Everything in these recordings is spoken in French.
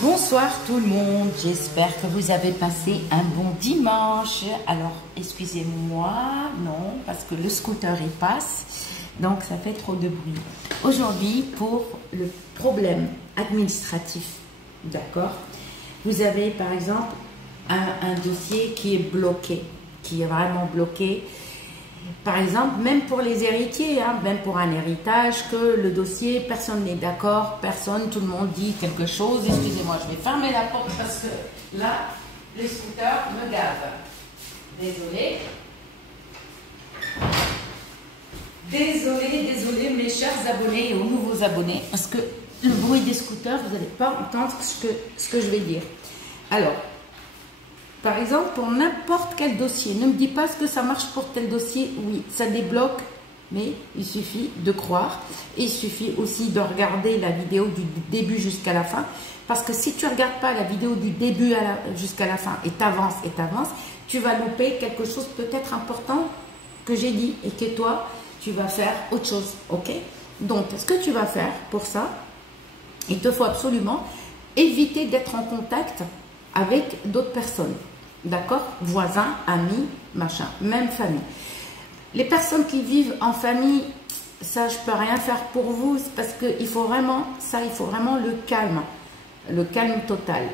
Bonsoir tout le monde, j'espère que vous avez passé un bon dimanche. Alors, excusez-moi, non, parce que le scooter il passe, donc ça fait trop de bruit. Aujourd'hui, pour le problème administratif, d'accord? Vous avez par exemple un dossier qui est bloqué, qui est vraiment bloqué. Par exemple, même pour les héritiers, hein, même pour un héritage, que le dossier, personne n'est d'accord, personne, tout le monde dit quelque chose. Excusez-moi, je vais fermer la porte parce que là, les scooters me gavent. Désolée. Désolée mes chers abonnés et aux nouveaux abonnés, parce que le bruit des scooters, vous n'allez pas entendre ce que je vais dire. Alors, par exemple, pour n'importe quel dossier, ne me dis pas ce que ça marche pour tel dossier. Oui, ça débloque, mais il suffit de croire. Et il suffit aussi de regarder la vidéo du début jusqu'à la fin. Parce que si tu ne regardes pas la vidéo du début jusqu'à la fin et t'avances, tu vas louper quelque chose peut-être important que j'ai dit et que toi, tu vas faire autre chose. Ok? Donc, ce que tu vas faire pour ça, il te faut absolument éviter d'être en contact avec d'autres personnes, d'accord? Voisins, amis, machin, même famille. Les personnes qui vivent en famille, ça je peux rien faire pour vous parce qu'il faut vraiment, il faut vraiment le calme total,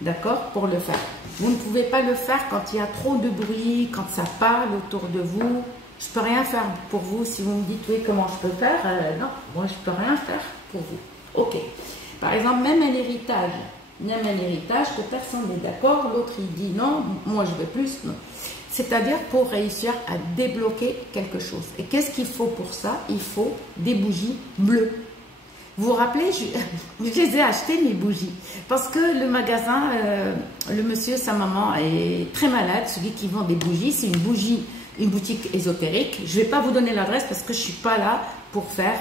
d'accord? Pour le faire. Vous ne pouvez pas le faire quand il y a trop de bruit, quand ça parle autour de vous. Je peux rien faire pour vous. Si vous me dites oui, comment je peux faire, non, moi je peux rien faire pour vous. Ok. Par exemple, même un héritage, que personne n'est d'accord, l'autre il dit non, moi je veux plus, non. C'est-à-dire pour réussir à débloquer quelque chose. Et qu'est-ce qu'il faut pour ça? Il faut des bougies bleues. Vous vous rappelez, je les ai achetées mes bougies, parce que le magasin, le monsieur, sa maman est très malade, celui qui vend des bougies, c'est une boutique ésotérique. Je ne vais pas vous donner l'adresse parce que je ne suis pas là pour faire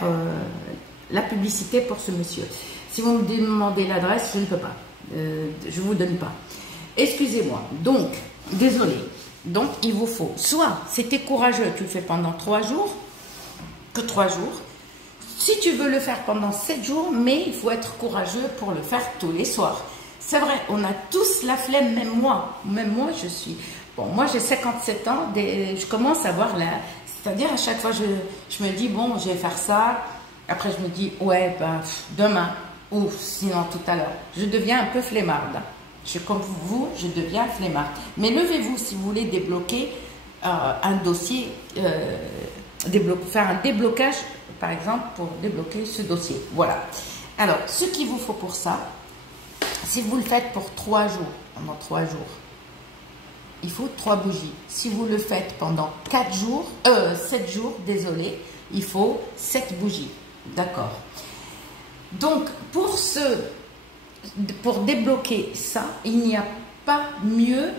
la publicité pour ce monsieur. Si vous me demandez l'adresse, je ne peux pas. Je ne vous donne pas. Excusez-moi. Donc, désolé. Donc, il vous faut, soit c'était courageux, tu le fais pendant 3 jours, que 3 jours. Si tu veux le faire pendant 7 jours, mais il faut être courageux pour le faire tous les soirs. C'est vrai, on a tous la flemme, même moi. Même moi, je suis... Bon, moi, j'ai 57 ans, je commence à voir la... C'est-à-dire, à chaque fois, je me dis, bon, je vais faire ça. Après, je me dis, ouais, ben, demain. Ou sinon tout à l'heure. Je deviens un peu flemmarde. Je suis comme vous, je deviens flemmarde. Mais levez-vous si vous voulez débloquer un dossier, faire un déblocage, par exemple, pour débloquer ce dossier. Voilà. Alors, ce qu'il vous faut pour ça, si vous le faites pour 3 jours, pendant 3 jours, il faut 3 bougies. Si vous le faites pendant 7 jours, désolé, il faut 7 bougies. D'accord. Donc, pour débloquer ça, il n'y a pas mieux,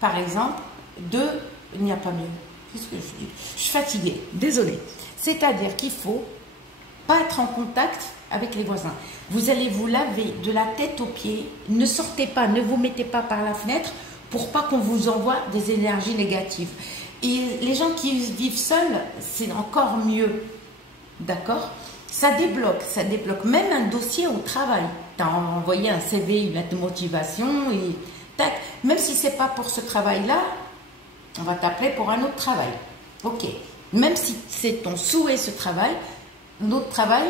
par exemple, il n'y a pas mieux. Qu'est-ce que je dis? Je suis fatiguée, désolée. C'est-à-dire qu'il ne faut pas être en contact avec les voisins. Vous allez vous laver de la tête aux pieds. Ne sortez pas, ne vous mettez pas par la fenêtre pour pas qu'on vous envoie des énergies négatives. Et les gens qui vivent seuls, c'est encore mieux. D'accord? Ça débloque même un dossier au travail. Tu as envoyé un CV, une lettre de motivation, et tac, même si ce n'est pas pour ce travail-là, on va t'appeler pour un autre travail. Ok. Même si c'est ton souhait ce travail, un autre travail,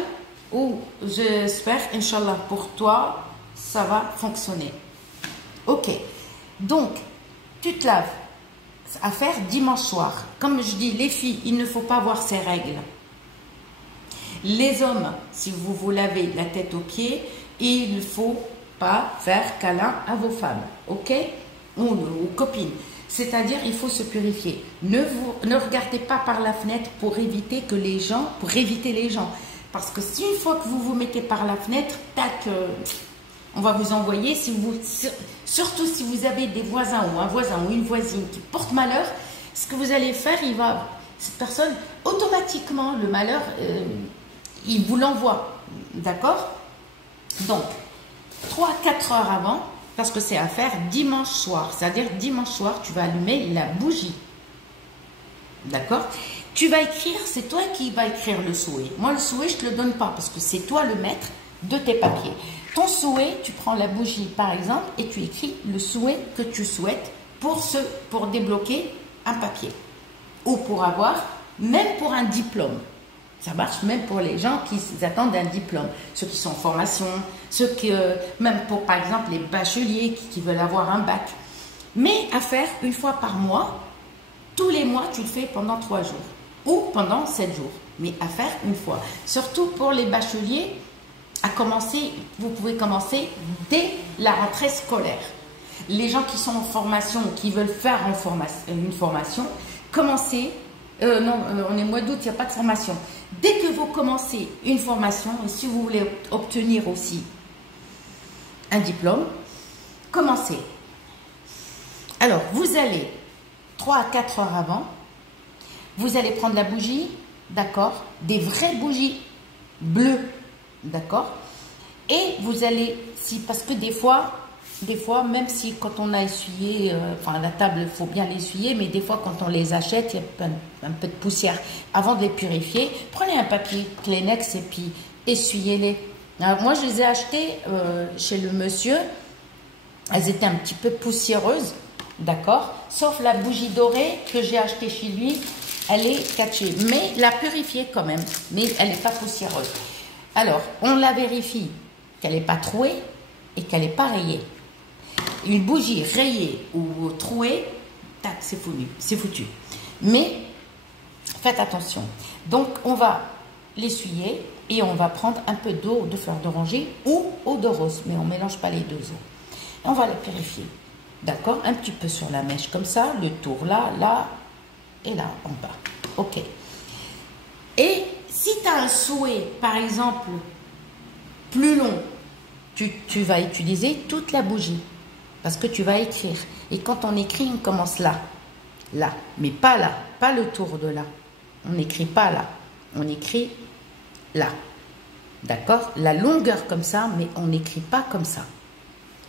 où j'espère, Inch'Allah, pour toi, ça va fonctionner. Ok. Donc, tu te laves. À faire dimanche soir. Comme je dis, les filles, il ne faut pas voir ces règles. Les hommes, si vous vous lavez la tête aux pieds, il ne faut pas faire câlin à vos femmes, ok? Ou aux copines. C'est-à-dire, il faut se purifier. Ne regardez pas par la fenêtre pour éviter les gens. Parce que si une fois que vous vous mettez par la fenêtre, tac, on va vous envoyer. Surtout si vous avez des voisins ou un voisin ou une voisine qui porte malheur, ce que vous allez faire, cette personne, automatiquement, le malheur... il vous l'envoie, d'accord? Donc, 3-4 heures avant, parce que c'est à faire dimanche soir. C'est-à-dire, dimanche soir, tu vas allumer la bougie. D'accord? Tu vas écrire, c'est toi qui vas écrire le souhait. Moi, le souhait, je ne te le donne pas parce que c'est toi le maître de tes papiers. Ton souhait, tu prends la bougie par exemple et tu écris le souhait que tu souhaites pour débloquer un papier. Ou pour avoir, même pour un diplôme. Ça marche même pour les gens qui attendent un diplôme. Ceux qui sont en formation, même pour par exemple les bacheliers qui veulent avoir un bac. Mais à faire une fois par mois, tous les mois tu le fais pendant 3 jours. Ou pendant 7 jours. Mais à faire une fois. Surtout pour les bacheliers, vous pouvez commencer dès la rentrée scolaire. Les gens qui sont en formation, qui veulent faire une formation, commencez. On est mois d'août, il n'y a pas de formation. Dès que vous commencez une formation, et si vous voulez obtenir aussi un diplôme, commencez. Alors, vous allez 3 à 4 heures avant, vous allez prendre la bougie, d'accord, des vraies bougies bleues, d'accord, et vous allez, parce que des fois, même si quand on a essuyé, la table, il faut bien l'essuyer, mais des fois quand on les achète, il y a un peu de poussière. Avant de les purifier, prenez un papier Kleenex et puis essuyez-les. Alors moi, je les ai achetées chez le monsieur, elles étaient un petit peu poussiéreuses, d'accord, sauf la bougie dorée que j'ai achetée chez lui, elle est catchée, mais la purifiée quand même, mais elle n'est pas poussiéreuse. Alors, on la vérifie qu'elle n'est pas trouée et qu'elle n'est pas rayée. Une bougie rayée ou trouée, tac, c'est foutu. Mais faites attention. Donc, on va l'essuyer et on va prendre un peu d'eau de fleur d'oranger ou eau de rose, mais on ne mélange pas les deux eaux. Et on va la purifier. D'accord? Un petit peu sur la mèche, comme ça, le tour là, là et là, en bas. Ok. Et si tu as un souhait, par exemple, plus long, tu vas utiliser toute la bougie. Parce que tu vas écrire. Et quand on écrit, on commence là. Là. Mais pas là. Pas le tour de là. On n'écrit pas là. On écrit là. D'accord? La longueur comme ça, mais on n'écrit pas comme ça.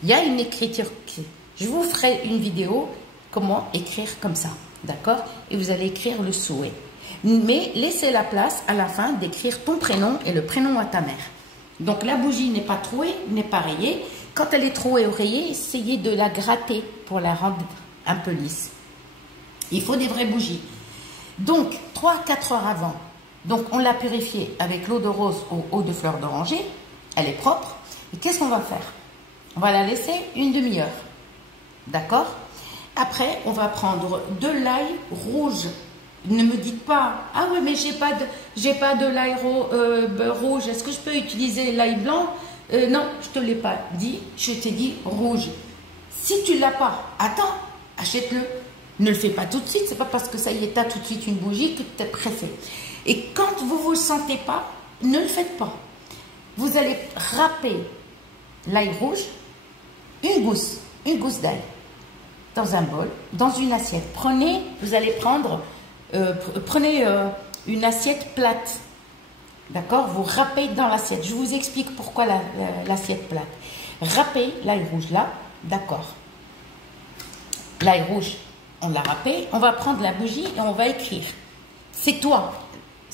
Il y a une écriture. Je vous ferai une vidéo comment écrire comme ça. D'accord? Et vous allez écrire le souhait. Mais laissez la place à la fin d'écrire ton prénom et le prénom à ta mère. Donc la bougie n'est pas trouée, n'est pas rayée. Quand elle est trouée ou rayée, essayez de la gratter pour la rendre un peu lisse. Il faut des vraies bougies. Donc 3-4 heures avant, donc on l'a purifiée avec l'eau de rose ou eau de fleur d'oranger. Elle est propre. Et qu'est-ce qu'on va faire? On va la laisser une demi-heure. D'accord? Après, on va prendre de l'ail rouge. Ne me dites pas, ah oui, mais j'ai pas de l'ail rouge. Est-ce que je peux utiliser l'ail blanc? Non, je te l'ai pas dit. Je t'ai dit rouge. Si tu l'as pas, attends, achète-le. Ne le fais pas tout de suite. C'est pas parce que ça y est, t'as tout de suite une bougie que tu es pressé. Et quand vous le sentez pas, ne le faites pas. Vous allez râper l'ail rouge, une gousse d'ail dans un bol, dans une assiette. Vous allez prendre prenez une assiette plate, d'accord? Vous râpez dans l'assiette. Je vous explique pourquoi l'assiette plate. Râpez l'ail rouge là, d'accord? L'ail rouge, on l'a râpé. On va prendre la bougie et on va écrire. C'est toi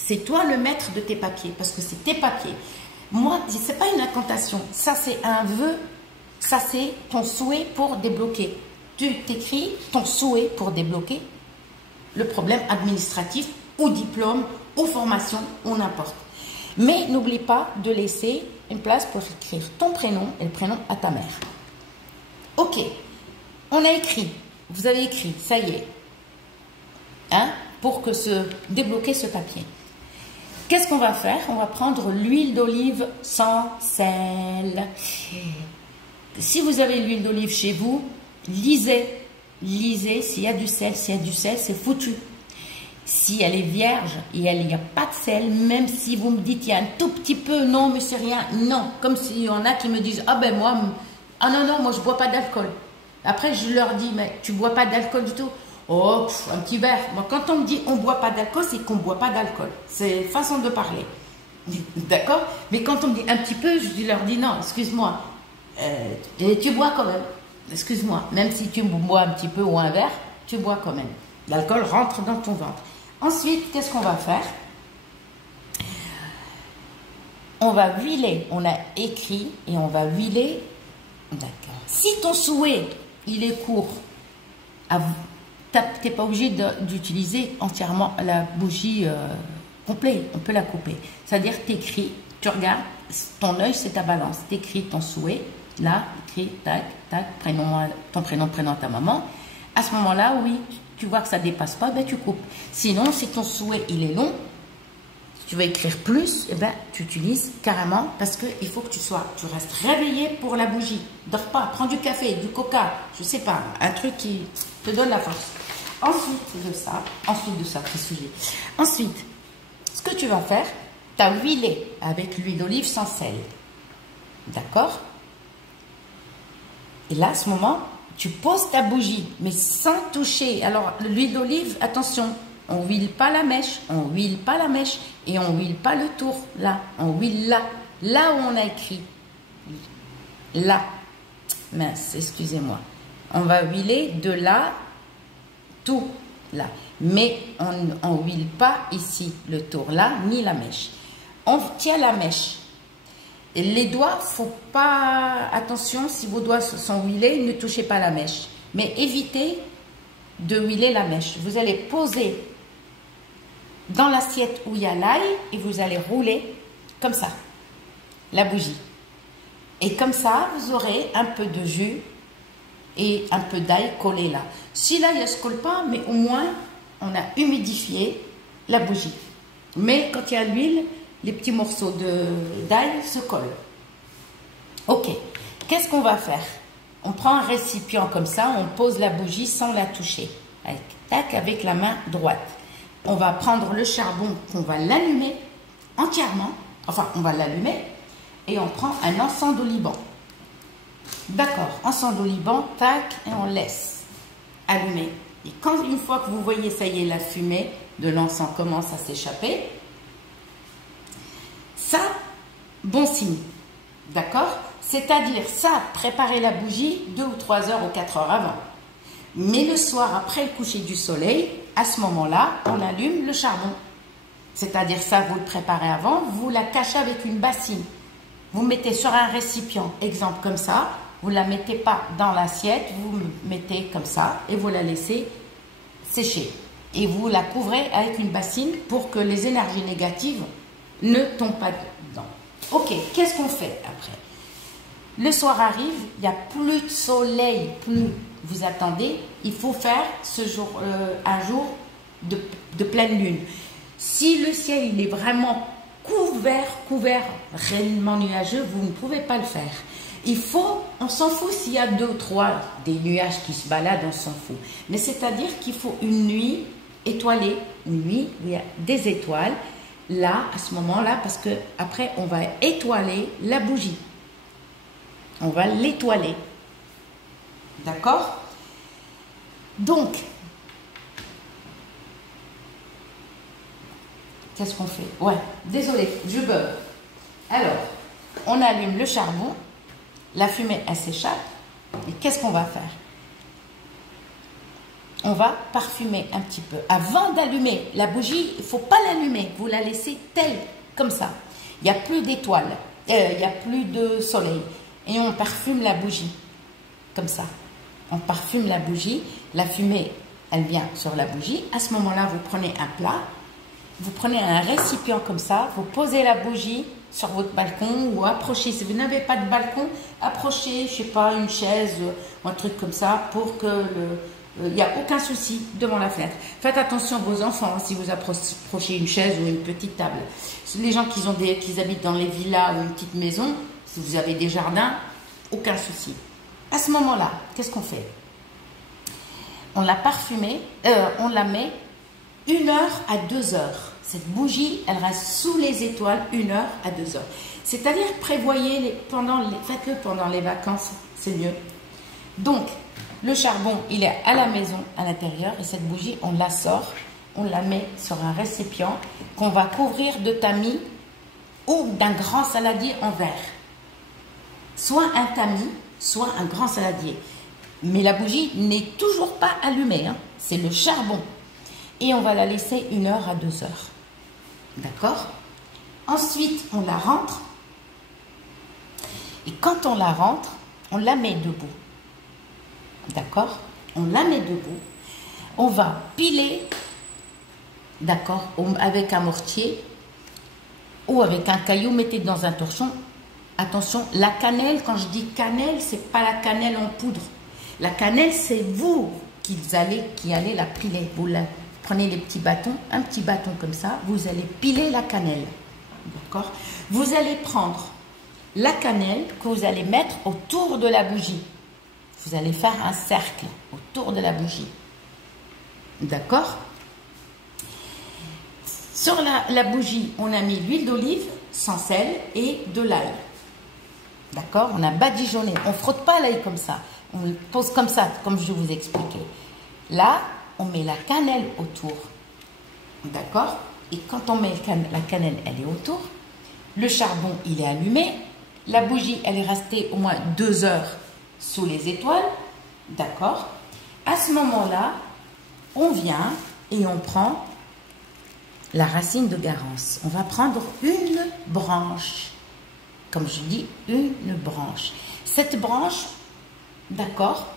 le maître de tes papiers, parce que c'est tes papiers. Moi, c'est pas une incantation. Ça, c'est un vœu. Ça, c'est ton souhait pour débloquer. Tu t'écris ton souhait pour débloquer le problème administratif, ou diplôme, ou formation, ou n'importe. Mais n'oublie pas de laisser une place pour écrire ton prénom et le prénom à ta mère. Ok, on a écrit, vous avez écrit, ça y est, hein, pour débloquer ce papier. Qu'est-ce qu'on va faire? On va prendre l'huile d'olive sans sel. Si vous avez l'huile d'olive chez vous, lisez s'il y a du sel. S'il y a du sel, c'est foutu. Si elle est vierge et il n'y a pas de sel, même si vous me dites il y a un tout petit peu, non mais c'est rien, non. Comme s'il y en a qui me disent, ah ben moi, moi je bois pas d'alcool. Après je leur dis, mais tu bois pas d'alcool du tout? Oh, un petit verre. Moi, quand on me dit on boit pas d'alcool, c'est qu'on boit pas d'alcool. C'est façon de parler. D'accord? Mais quand on me dit un petit peu, je leur dis non, excuse-moi, tu bois quand même. Excuse-moi, même si tu bois un petit peu ou un verre, tu bois quand même. L'alcool rentre dans ton ventre. Ensuite, qu'est-ce qu'on va faire? On va huiler. On a écrit et on va huiler. D'accord. Si ton souhait, il est court, tu n'es pas obligé d'utiliser entièrement la bougie complète. On peut la couper. C'est-à-dire, tu écris, tu regardes, ton œil, c'est ta balance. Tu écris ton souhait. Là, écris, tac, tac, ton prénom de ta maman. À ce moment-là, oui, tu vois que ça ne dépasse pas, ben tu coupes. Sinon, si ton souhait, il est long, si tu veux écrire plus, eh ben, tu utilises carrément parce qu'il faut que tu restes réveillé pour la bougie. Dors pas, prends du café, du coca, je sais pas, un truc qui te donne la force. Ensuite de ça, très sujet. Ensuite, ce que tu vas faire, tu as huilé avec l'huile d'olive sans sel. D'accord? Et là, à ce moment, tu poses ta bougie, mais sans toucher. Alors, l'huile d'olive, attention, on huile pas la mèche, on huile pas la mèche et on huile pas le tour, là. On huile là, là où on a écrit. Là. Mince, excusez-moi. On va huiler de là, tout là. Mais on huile pas ici, le tour là, ni la mèche. On tient la mèche. Les doigts, faut pas, attention, si vos doigts sont huilés, ne touchez pas la mèche. Mais évitez de huiler la mèche. Vous allez poser dans l'assiette où il y a l'ail et vous allez rouler comme ça, la bougie. Et comme ça, vous aurez un peu de jus et un peu d'ail collé là. Si l'ail ne se colle pas, mais au moins, on a humidifié la bougie. Mais quand il y a l'huile, les petits morceaux d'ail se collent. Ok, qu'est-ce qu'on va faire? On prend un récipient comme ça, on pose la bougie sans la toucher. Avec la main droite. On va prendre le charbon qu'on va l'allumer entièrement. Enfin, on va l'allumer. Et on prend un encens d'oliban. D'accord, encens d'oliban, tac, et on laisse allumer. Et quand une fois que vous voyez, ça y est, la fumée de l'encens commence à s'échapper, ça, bon signe, d'accord? C'est-à-dire, ça, préparer la bougie 2 ou 3 heures ou 4 heures avant. Mais le soir, après le coucher du soleil, à ce moment-là, on allume le charbon. C'est-à-dire, ça, vous le préparez avant, vous la cachez avec une bassine. Vous mettez sur un récipient, exemple comme ça, vous ne la mettez pas dans l'assiette, vous mettez comme ça et vous la laissez sécher. Et vous la couvrez avec une bassine pour que les énergies négatives ne tombent pas dedans. Ok, qu'est-ce qu'on fait après? Le soir arrive, il n'y a plus de soleil, plus vous attendez, il faut faire ce jour, un jour de pleine lune. Si le ciel il est vraiment couvert, réellement nuageux, vous ne pouvez pas le faire. Il faut, on s'en fout s'il y a 2 ou 3 des nuages qui se baladent, on s'en fout. Mais c'est-à-dire qu'il faut une nuit étoilée, une nuit où il y a des étoiles, là, à ce moment-là, parce que après on va étoiler la bougie. On va l'étoiler. D'accord? Donc, qu'est-ce qu'on fait? Ouais, désolé, je beurre. Alors, on allume le charbon, la fumée, elle s'échappe. Et qu'est-ce qu'on va faire? On va parfumer un petit peu. Avant d'allumer la bougie, il ne faut pas l'allumer. Vous la laissez telle, comme ça. Il n'y a plus d'étoiles, il n'y a plus de soleil. Et on parfume la bougie, comme ça. On parfume la bougie, la fumée, elle vient sur la bougie. À ce moment-là, vous prenez un plat, vous prenez un récipient comme ça, vous posez la bougie sur votre balcon ou approchez. Si vous n'avez pas de balcon, approchez, je ne sais pas, une chaise ou un truc comme ça pour que il n'y a aucun souci devant la fenêtre. Faites attention à vos enfants si vous approchez une chaise ou une petite table. Les gens qui habitent dans les villas ou une petite maison, si vous avez des jardins, aucun souci. À ce moment-là, qu'est-ce qu'on fait? On l'a parfumée, on la met 1 heure à 2 heures. Cette bougie, elle reste sous les étoiles 1 heure à 2 heures. C'est-à-dire, prévoyez, faites-le pendant les vacances, c'est mieux. Donc, le charbon, il est à la maison, à l'intérieur, et cette bougie, on la sort, on la met sur un récipient qu'on va couvrir de tamis ou d'un grand saladier en verre. Soit un tamis, soit un grand saladier. Mais la bougie n'est toujours pas allumée, hein. C'est le charbon. et on va la laisser 1 heure à 2 heures. D'accord? Ensuite, on la rentre. Et quand on la rentre, on la met debout. D'accord? On la met debout. On va piler, d'accord, avec un mortier ou avec un caillou, mettez dans un torchon. Attention, la cannelle, quand je dis cannelle, c'est pas la cannelle en poudre. La cannelle, c'est vous qui allez la piler. Vous prenez les petits bâtons, un petit bâton comme ça, vous allez piler la cannelle. D'accord? Vous allez prendre la cannelle que vous allez mettre autour de la bougie. Vous allez faire un cercle autour de la bougie. D'accord? Sur la bougie, on a mis l'huile d'olive sans sel et de l'ail. D'accord? On a badigeonné. On ne frotte pas l'ail comme ça. On le pose comme ça, comme je vous ai expliqué. Là, on met la cannelle autour. D'accord? Et quand on met la cannelle, elle est autour. Le charbon, il est allumé. La bougie, elle est restée au moins 2 heures sous les étoiles. D'accord? À ce moment-là, on vient et on prend la racine de garance. On va prendre une branche. Comme je dis, une branche. Cette branche, d'accord,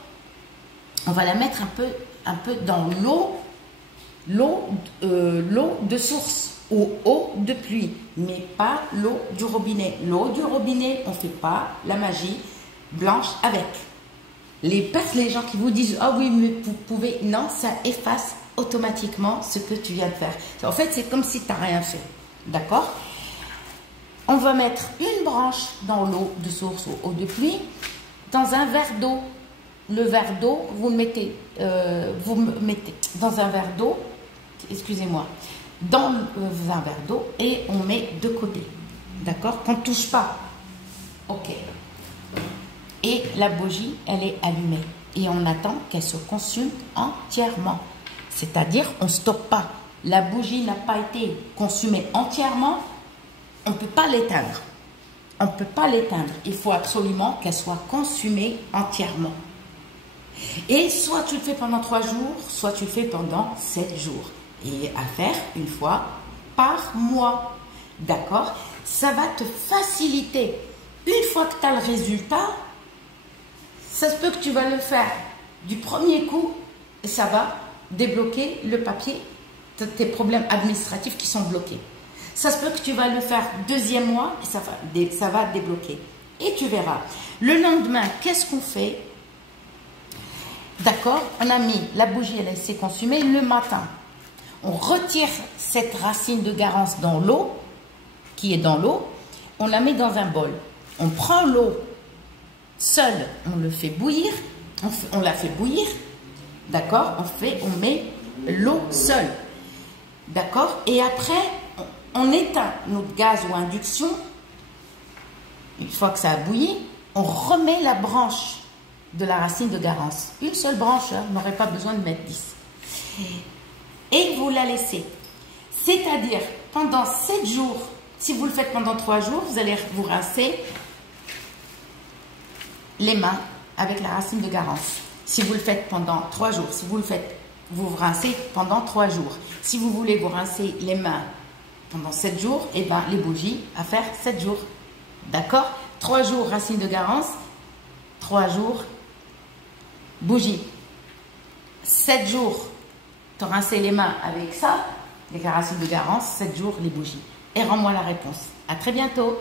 on va la mettre un peu dans l'eau de source ou eau de pluie, mais pas l'eau du robinet. L'eau du robinet, on ne fait pas la magie blanche avec. Les gens qui vous disent « Ah oui, mais vous pouvez… » Non, ça efface automatiquement ce que tu viens de faire. En fait, c'est comme si tu n'as rien fait. D'accord? On va mettre une branche dans l'eau de source ou eau de pluie, dans un verre d'eau. Le verre d'eau, vous le mettez dans un verre d'eau, excusez-moi, dans un verre d'eau et on met de côté. D'accord? Qu'on ne touche pas. Ok. Et la bougie, elle est allumée. Et on attend qu'elle se consume entièrement. C'est-à-dire, on ne stoppe pas. La bougie n'a pas été consumée entièrement, on ne peut pas l'éteindre. On ne peut pas l'éteindre. Il faut absolument qu'elle soit consumée entièrement. Et soit tu le fais pendant 3 jours, soit tu le fais pendant 7 jours. Et à faire 1 fois par mois. D'accord? Ça va te faciliter. Une fois que tu as le résultat, ça se peut que tu vas le faire du premier coup et ça va débloquer le papier, tes problèmes administratifs qui sont bloqués. Ça se peut que tu vas le faire 2e mois et ça va débloquer. Et tu verras. Le lendemain, qu'est-ce qu'on fait? D'accord? On a mis la bougie, elle s'est consumée. Le matin, on retire cette racine de garance dans l'eau, qui est dans l'eau. On la met dans un bol. On prend l'eau seule, on le fait bouillir. On la fait bouillir. D'accord? On met l'eau seule. D'accord? Et après, on éteint notre gaz ou induction. Une fois que ça a bouilli, on remet la branche de la racine de garance. Une seule branche, hein, on n'aurait pas besoin de mettre 10. Et vous la laissez. C'est-à-dire, pendant 7 jours, si vous le faites pendant 3 jours, vous allez vous rincer les mains avec la racine de garance. Si vous le faites pendant 3 jours, si vous le faites, vous vous rincez pendant 3 jours. Si vous voulez vous rincer les mains pendant 7 jours, et bien les bougies à faire 7 jours. D'accord? 3 jours racine de garance, 3 jours bougie. 7 jours, te rincer les mains avec ça, les racines de garance, 7 jours les bougies. Et rends-moi la réponse. À très bientôt.